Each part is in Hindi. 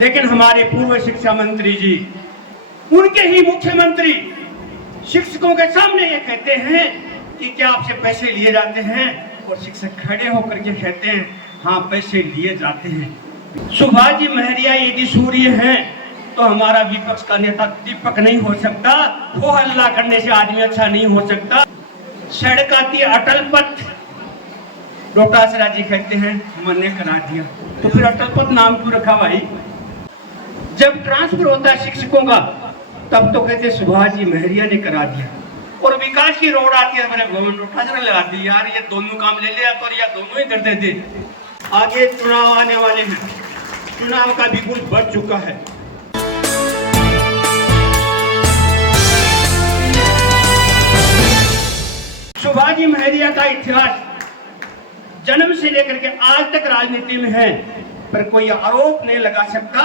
लेकिन हमारे पूर्व शिक्षा मंत्री जी, उनके ही मुख्यमंत्री शिक्षकों के सामने ये कहते हैं कि क्या आपसे पैसे लिए जाते हैं, और शिक्षक खड़े होकर के कहते हैं हाँ पैसे लिए जाते हैं। सुभाष जी महरिया यदि सूर्य हैं तो हमारा विपक्ष का नेता दीपक नहीं हो सकता। वो हल्ला करने से आदमी अच्छा नहीं हो सकता। सड़क आती अटल पथ, डोटासरा जी कहते हैं मैंने करा दिया, तो फिर अटल पथ नाम क्यों रखा भाई? जब ट्रांसफर होता है शिक्षकों का तब तो कहते सुभाष जी महरिया ने करा दिया, और विकास की रोड आती है मैंने गवर्नमेंट डोटासरा लगा दी। यार ये दोनों काम ले लिया तो या दोनों ही करते थे। आगे चुनाव आने वाले हैं, चुनाव का बिगुल बढ़ चुका है। सुभाष जी महरिया का इतिहास जन्म से लेकर के आज तक राजनीति में है, पर कोई आरोप नहीं लगा सकता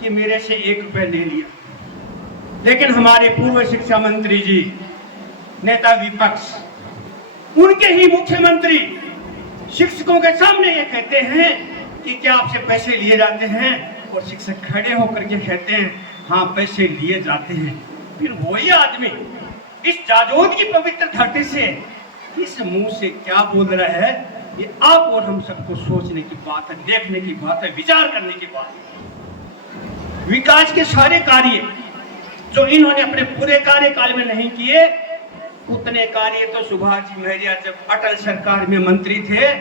कि मेरे से 1 रुपए ले लिया। लेकिन हमारे पूर्व शिक्षा मंत्री जी, नेता विपक्ष, उनके ही मुख्यमंत्री शिक्षकों के सामने ये कहते हैं कि क्या आपसे पैसे लिए जाते हैं, और शिक्षक खड़े होकर के कहते हैं हाँ पैसे लिए जाते हैं। फिर वही आदमी इस जाजोद की पवित्र धरती से इस मुंह से क्या बोल रहा है, ये आप और हम सबको सोचने की बात है, देखने की बात है, विचार करने की बात है। विकास के सारे कार्य जो इन्होंने अपने पूरे कार्यकाल में नहीं किए, उतने कार्य तो सुभाष जी महरिया जब अटल सरकार में मंत्री थे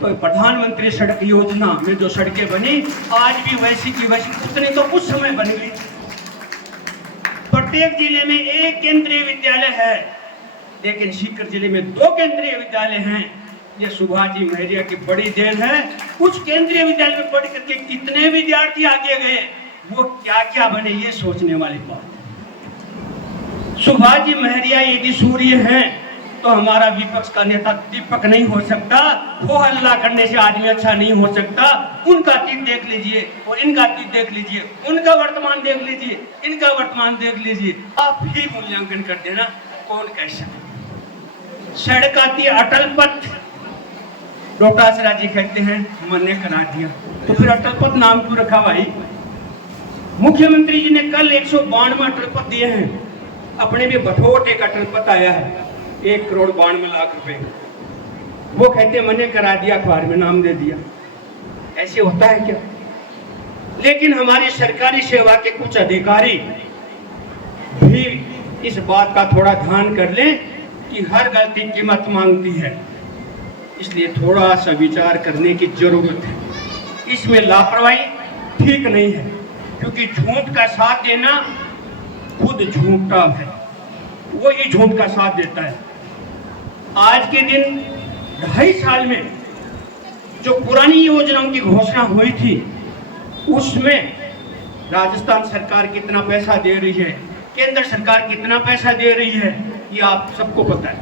तो प्रधानमंत्री सड़क योजना में जो सड़कें बनी आज भी वैसी की वैसी उतनी तो उस समय बन गई। प्रत्येक जिले में 1 केंद्रीय विद्यालय है, लेकिन सीकर जिले में 2 केंद्रीय विद्यालय हैं। ये सुभाष जी महरिया की बड़ी देन है। कुछ केंद्रीय विद्यालय में पढ़ करके कितने विद्यार्थी आगे गए, वो क्या क्या बने, ये सोचने वाली बात है। सुभाष जी महरिया यदि सूर्य हैं तो हमारा विपक्ष का नेता दीपक नहीं हो सकता। वो हल्ला करने से आदमी अच्छा नहीं हो सकता। उनका अतीत देख लीजिए और इनका अतीत देख लीजिए, उनका वर्तमान देख लीजिए, इनका वर्तमान देख लीजिए, आप ही मूल्यांकन कर देना कौन कैसा। सड़क आती अटल पथ, डोटासरा जी कहते हैं मैंने करा दिया, तो फिर अटल पथ नाम क्यों रखा भाई? मुख्यमंत्री जी ने कल 192 अटल पथ दिए हैं। अपने भी बठोट एक अटल पथ आया है 1,92,00,000 रुपए। वो कहते मैंने करा दिया, अखबार में नाम दे दिया। ऐसे होता है क्या? लेकिन हमारी सरकारी सेवा के कुछ अधिकारी भी इस बात का थोड़ा ध्यान कर लें कि हर गलती कीमत मांगती है, इसलिए थोड़ा सा विचार करने की जरूरत है। इसमें लापरवाही ठीक नहीं है, क्योंकि झूठ का साथ देना खुद झूठा है, वो ही झूठ का साथ देता है। आज के दिन 2.5 साल में जो पुरानी योजनाओं की घोषणा हुई थी, उसमें राजस्थान सरकार कितना पैसा दे रही है, केंद्र सरकार कितना पैसा दे रही है, ये आप सबको पता है।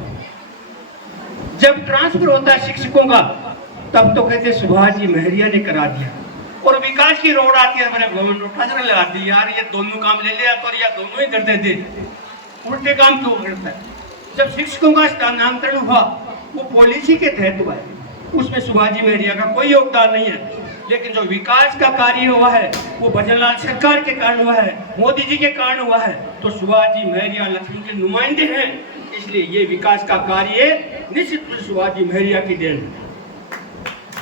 जब ट्रांसफर होता है शिक्षकों का तब तो कहते सुभाष जी महरिया ने करा दिया, और विकास की रोड आती है मैंने गवर्नमेंट डोटासरा लगा दी। यार ये दोनों काम ले लिया तो या दोनों ही करते थे। उल्टे काम क्यों करता है? जब शिक्षकों का स्थानांतरण हुआ वो पॉलिसी के तहत हुआ है, उसमें सुभाष जी महरिया का कोई योगदान नहीं है। लेकिन जो विकास का कार्य हुआ है वो भजनलाल सरकार के कारण हुआ है, मोदी जी के कारण हुआ है। तो सुभाष जी महरिया लक्ष्मण के नुमाइंदे हैं, इसलिए ये विकास का कार्य निश्चित रूप से सुभाष जी महरिया की देन है।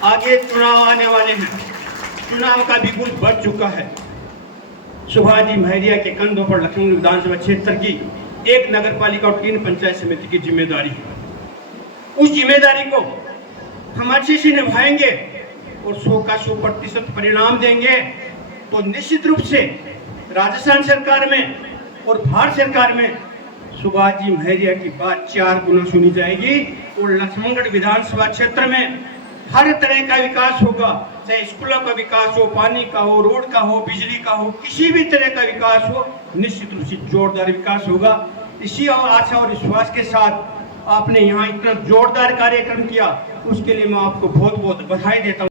आगे चुनाव आने वाले हैं, चुनाव का बिगुल बढ़ चुका है। सुभाष जी महरिया के कंधों पर लखनऊ विधानसभा क्षेत्र की 1 नगर पालिका और 3 पंचायत समिति की जिम्मेदारी है। उस जिम्मेदारी को हम अच्छे से निभाएंगे और 100 का 100% परिणाम देंगे, तो निश्चित रूप से राजस्थान सरकार में और भारत सरकार में सुभाष जी महरिया की बात 4 गुना सुनी जाएगी, और लक्ष्मणगढ़ विधानसभा क्षेत्र में हर तरह का विकास होगा, चाहे स्कूलों का विकास हो, पानी का हो, रोड का हो, बिजली का हो, किसी भी तरह का विकास हो, निश्चित रूप से जोरदार विकास होगा। इसी और आशा और विश्वास के साथ आपने यहाँ इतना जोरदार कार्यक्रम किया, उसके लिए मैं आपको बहुत बहुत बधाई देता हूँ।